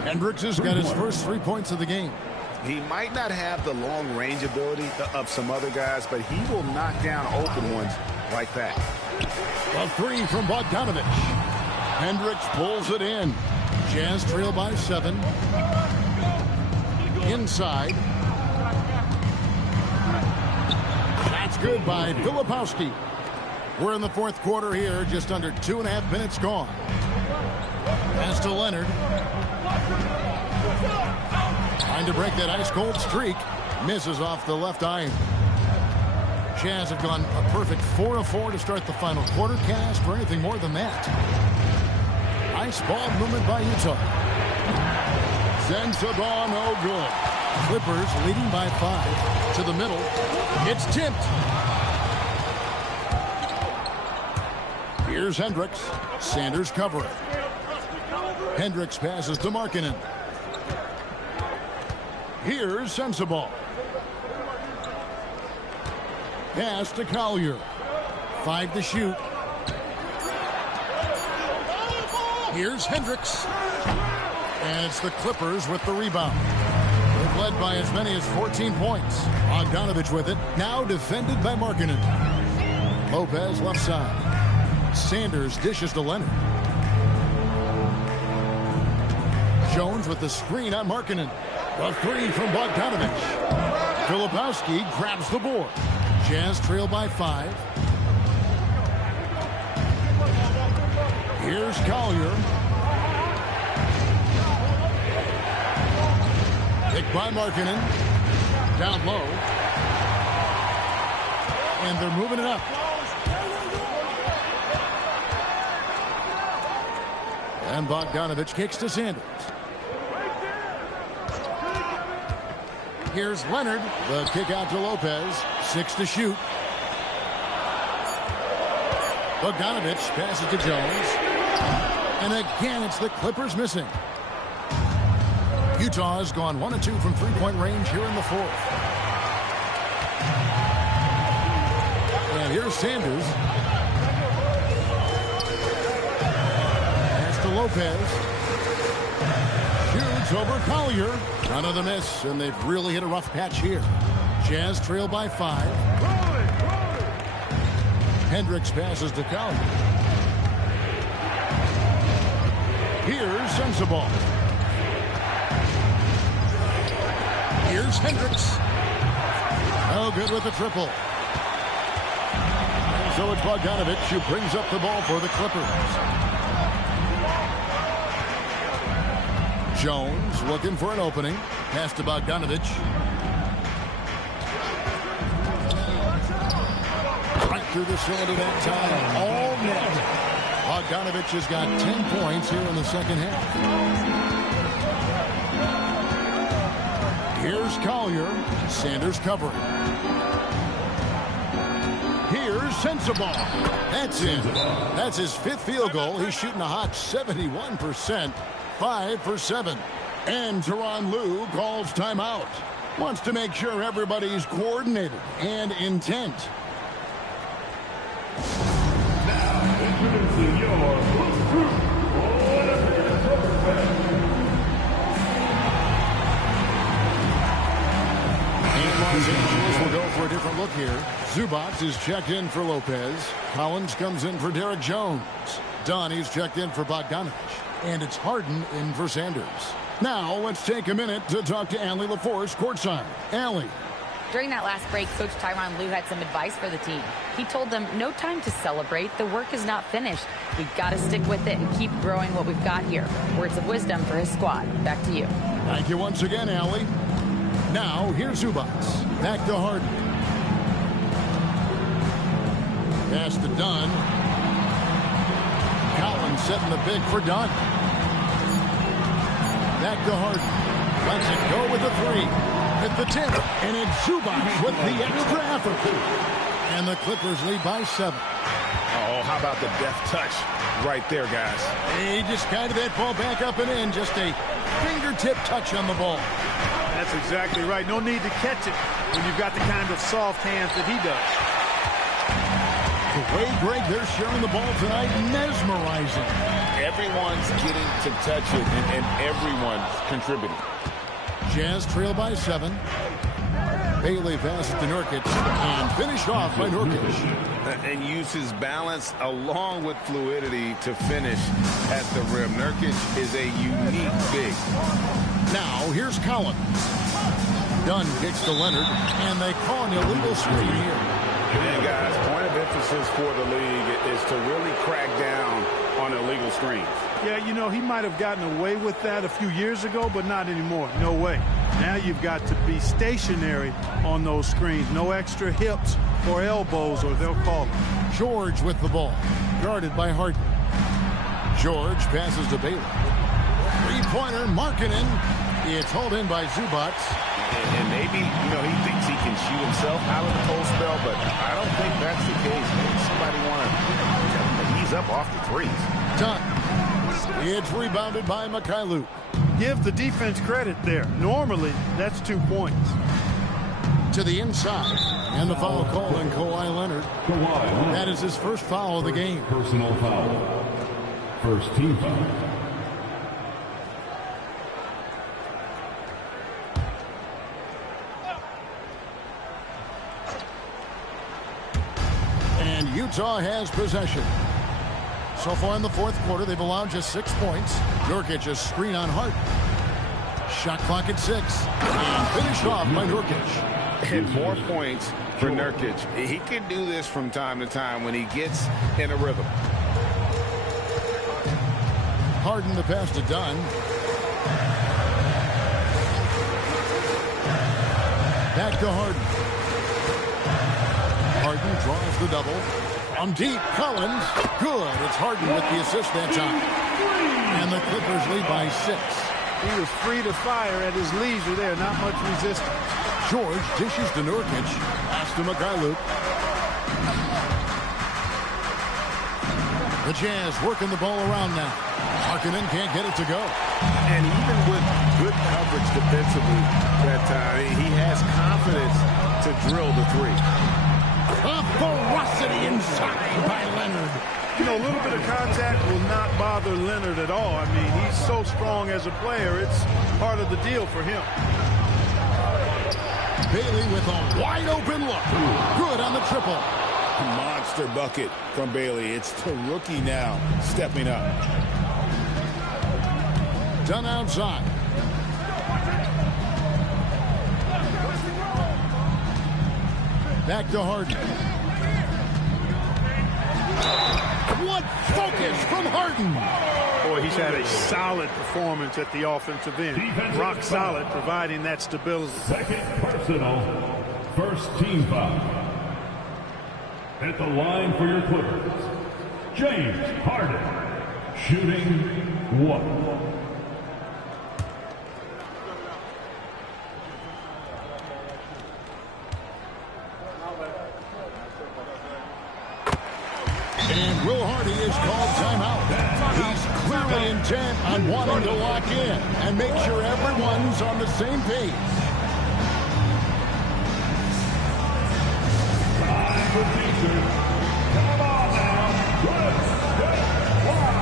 Hendricks has got his first 3 points of the game. He might not have the long-range ability of some other guys, but he will knock down open ones like that. A three from Bogdanovich. Hendricks pulls it in. Jazz trail by 7. Inside. That's good by Filipowski. We're in the fourth quarter here, just under 2.5 minutes gone. Pass to Leonard. Trying to break that ice-cold streak. Misses off the left iron. Jazz have gone a perfect 4 of 4 to start the final quarter. Cast for anything more than that. Nice ball movement by Utah. Sensabaugh, no good. Clippers leading by 5. To the middle. It's tipped. Here's Hendricks. Sanders covering. Hendricks passes to Markkanen. Here's Sensabaugh. Pass to Collier. 5 to shoot. Here's Hendricks. And it's the Clippers with the rebound. They've led by as many as 14 points. Bogdanovich with it. Now defended by Markkanen. Lopez left side. Sanders dishes to Leonard. Jones with the screen on Markkanen. A three from Bogdanovich. Filipowski grabs the board. Jazz trail by 5. Here's Collier. Picked by Markkanen. Down low. And they're moving it up. And Bogdanovich kicks to Sanders. Here's Leonard. The kick out to Lopez. 6 to shoot. Bogdanovich passes to Jones. And again, it's the Clippers missing. Utah has gone 1 of 2 from three-point range here in the fourth. And here's Sanders. Pass to Lopez. Shoots over Collier. Another miss, and they've really hit a rough patch here. Jazz trail by 5. Hendricks passes to Collier. Here's Sensabaugh. Here's Hendricks. Oh, good with the triple. And so it's Bogdanovich who brings up the ball for the Clippers. Jones looking for an opening. Pass to Bogdanovich. Right through the cylinder that time. All net. Bogdanovich has got 10 points here in the second half. Here's Collier. Sanders covering. Here's Sensabaugh. That's in. That's his 5th field goal. He's shooting a hot 71%. 5 for 7. And Tyronn Lue calls timeout. Wants to make sure everybody's coordinated and intent. Now, introducing your Hoop Group. And Los Angeles will go for a different look here. Zubac is checked in for Lopez. Collins comes in for Derek Jones. Donnie's checked in for Bogdanovich. And it's Harden in for Sanders. Now, let's take a minute to talk to Allie LaForce courtside. Allie. During that last break, Coach Tyronn Lue had some advice for the team. He told them, no time to celebrate. The work is not finished. We've got to stick with it and keep growing what we've got here. Words of wisdom for his squad. Back to you. Thank you once again, Allie. Now, here's Zubac. Back to Harden. Pass to Dunn. Collins setting the pick for Dunn. Back to Harden. Lets it go with the three. At the tip. And it's Zubac with the extra effort. And the Clippers lead by 7. Oh, how about the deft touch right there, guys? He just guided that ball back up and in. Just a fingertip touch on the ball. That's exactly right. No need to catch it when you've got the kind of soft hands that he does. The way, Greg, they're sharing the ball tonight, mesmerizing. Everyone's getting to touch it, and everyone's contributing. Jazz trail by 7. Bailey passes to Nurkic and finished off by Nurkic. And uses balance along with fluidity to finish at the rim. Nurkic is a unique big. Now, here's Collins. Dunn kicks to Leonard, and they call an illegal screen here. And guys, point of emphasis for the league is to really crack down on illegal screens. Yeah, you know, he might have gotten away with that a few years ago, but not anymore. No way. Now you've got to be stationary on those screens. No extra hips or elbows, or they'll call it. George with the ball, guarded by Harden. George passes to Bailey. Three-pointer, Markkanen. It's hauled in by Zubac. And maybe, you know, he thinks he can shoot himself out of the cold spell, but I don't think that's the case. Maybe somebody want to ease up off the threes. Dunn. It's rebounded by Mikhailuk. Give the defense credit there. Normally, that's 2 points. To the inside. And the foul called on Kawhi Leonard. That is his first foul of the game. Personal foul. First team foul. And Utah has possession. So far in the fourth quarter, they've allowed just 6 points. Nurkic a screen on Harden. Shot clock at 6. And finished off by Nurkic. And more points for Nurkic. He can do this from time to time when he gets in a rhythm. Harden the pass to Dunn. Back to Harden. Harden draws the double. From deep, Collins. Good. It's Harden with the assist that time. And the Clippers lead by 6. He was free to fire at his leisure there. Not much resistance. George dishes to Nurkic. Pass to Mikhailuk. The Jazz working the ball around now. Markkanen can't get it to go. And even with good coverage defensively that time, he has confidence to drill the three. A ferocity inside by Leonard. You know, a little bit of contact will not bother Leonard at all. I mean, he's so strong as a player. It's part of the deal for him. Bailey with a wide open look. Good on the triple. Monster bucket from Bailey. It's the rookie now stepping up. Done outside. Back to Harden. What focus from Harden. Boy, he's had a solid performance at the offensive end. Rock solid, providing that stability. Second personal. First team foul. At the line for your Clippers, James Harden. Shooting 1. And Will Hardy is called timeout. He's clearly intent on wanting to lock in and make sure everyone's on the same page. Come on now. Let's get wild.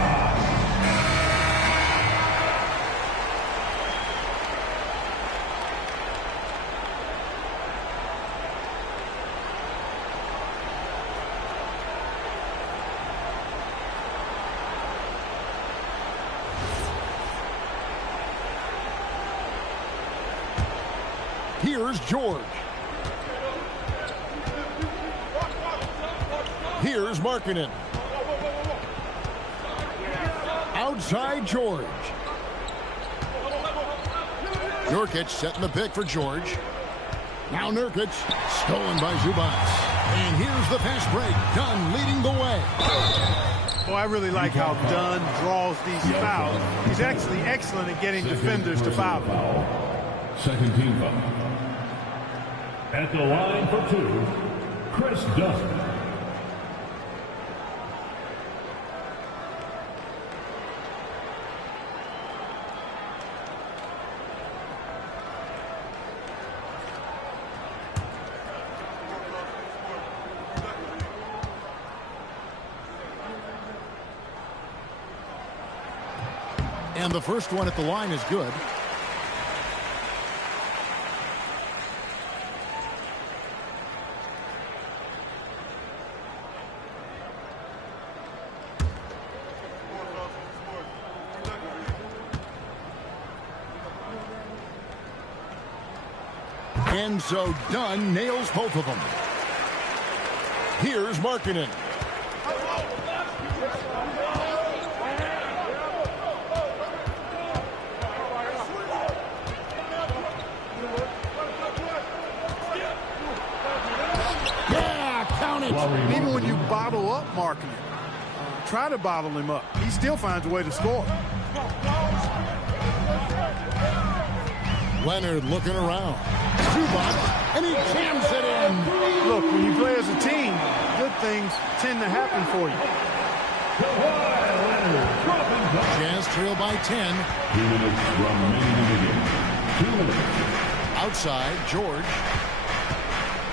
Here's George. Here's Markkanen. Outside George. Nurkic setting the pick for George. Now Nurkic, stolen by Zubac. And here's the fast break. Dunn leading the way. Oh, I really like how Dunn draws these fouls. He's actually excellent at getting defenders to foul. Second team foul. At the line for two, Chris Dunn. And the first one at the line is good. And so Dunn nails both of them. Here's Markkanen. Even when you bottle up Markkanen, try to bottle him up, he still finds a way to score. Leonard looking around. Zubac, and he jams it in. Look, when you play as a team, good things tend to happen for you. Jazz trail by 10. 2 minutes remaining in the game. 2 minutes. Outside, George.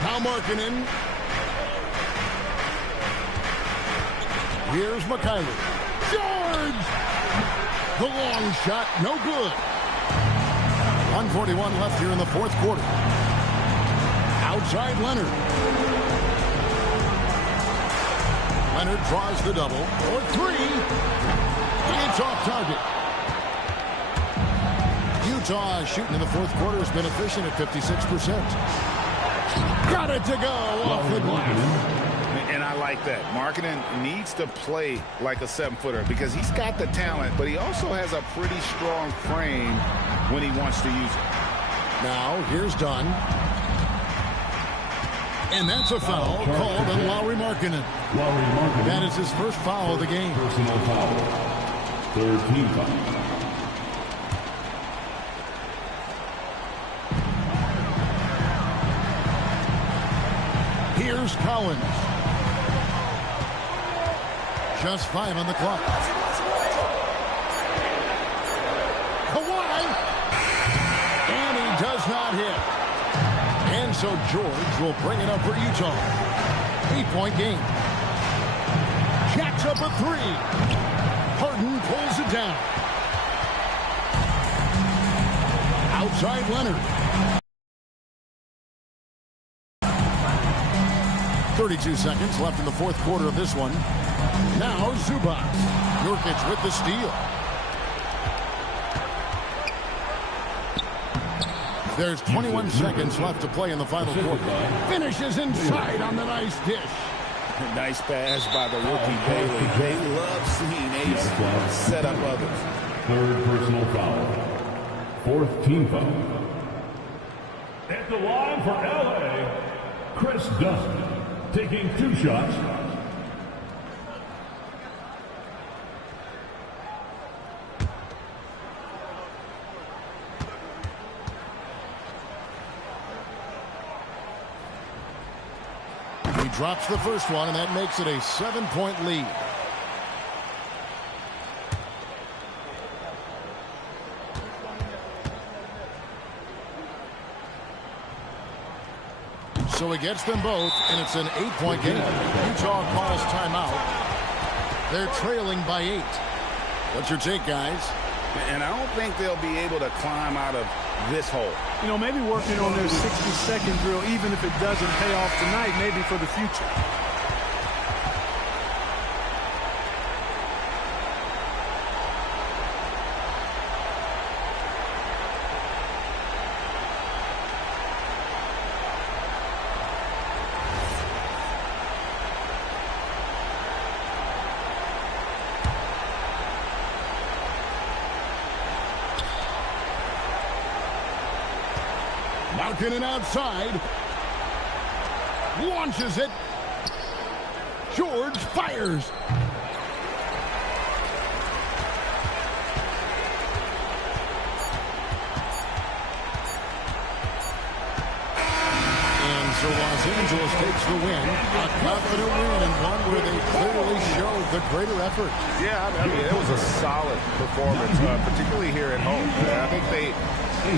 Now Markkanen. Here's Mikhailuk. George! The long shot, no good. 1:41 left here in the fourth quarter. Outside Leonard. Leonard draws the double. For three. It's off target. Utah shooting in the fourth quarter has been efficient at 56%. Got it to go off the glass. And I like that. Markkanen needs to play like a 7-footer because he's got the talent, but he also has a pretty strong frame when he wants to use it. Now, here's Dunn. And that's a foul called on Lauri Markkanen. That is his first foul of the game. Personal foul. Third team foul. Here's Collins. Just 5 on the clock. Kawhi. And he does not hit. And so George will bring it up for Utah. 8-point game. Jacks up a 3. Harden pulls it down. Outside Leonard. 32 seconds left in the fourth quarter of this one. Now Zubac. Nurkic with the steal. There's 21 seconds left to play in the final quarter. Finishes inside on the nice dish. Nice pass by the rookie Bailey. They love seeing Ace set up others. Third personal foul. Fourth team foul. At the line for LA, Chris Dunn, taking 2 shots. He drops the first one, and that makes it a 7-point lead. So he gets them both, and it's an 8-point game. Utah calls timeout. They're trailing by 8. What's your take, guys? And I don't think they'll be able to climb out of this hole. You know, maybe working on their 60-second drill, even if it doesn't pay off tonight, maybe for the future. Markkanen outside. Launches it. George fires. So Los Angeles takes the win, a confident win, and one where they clearly showed the greater effort. Yeah, I mean, it was a solid performance, particularly here at home. I think they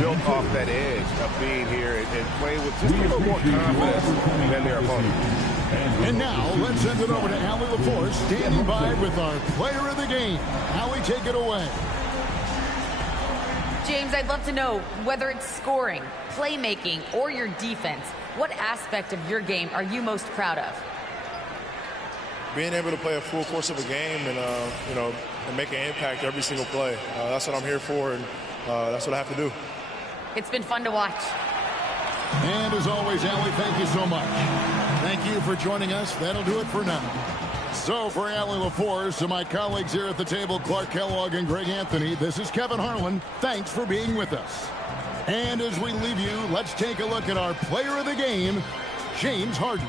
built off that edge of being here and played with just a little more confidence than their opponent. And now, let's send it over to Allie LaForce, standing by with our player of the game. Allie, take it away. James, I'd love to know whether it's scoring, playmaking, or your defense. What aspect of your game are you most proud of? Being able to play a full course of a game and, and make an impact every single play. That's what I'm here for, and that's what I have to do. It's been fun to watch. And as always, Allie, thank you so much. Thank you for joining us. That'll do it for now. So for Allie LaForce and my colleagues here at the table, Clark Kellogg and Greg Anthony, this is Kevin Harlan. Thanks for being with us. And as we leave you, let's take a look at our player of the game, James Harden.